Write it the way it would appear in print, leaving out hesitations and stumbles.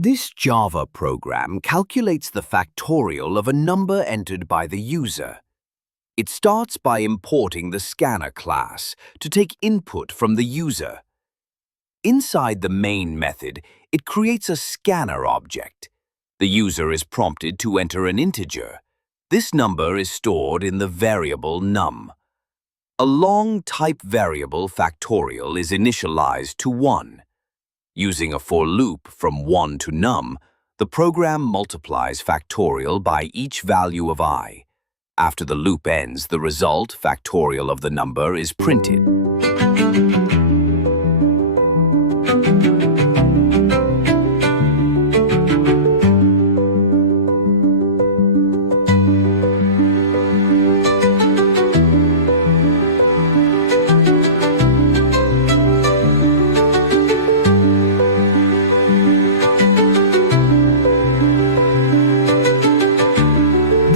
This Java program calculates the factorial of a number entered by the user. It starts by importing the scanner class to take input from the user. Inside the main method, it creates a scanner object. The user is prompted to enter an integer. This number is stored in the variable num. A long type variable factorial is initialized to 1. Using a for loop from 1 to num, the program multiplies factorial by each value of I. After the loop ends, the result, factorial of the number, is printed.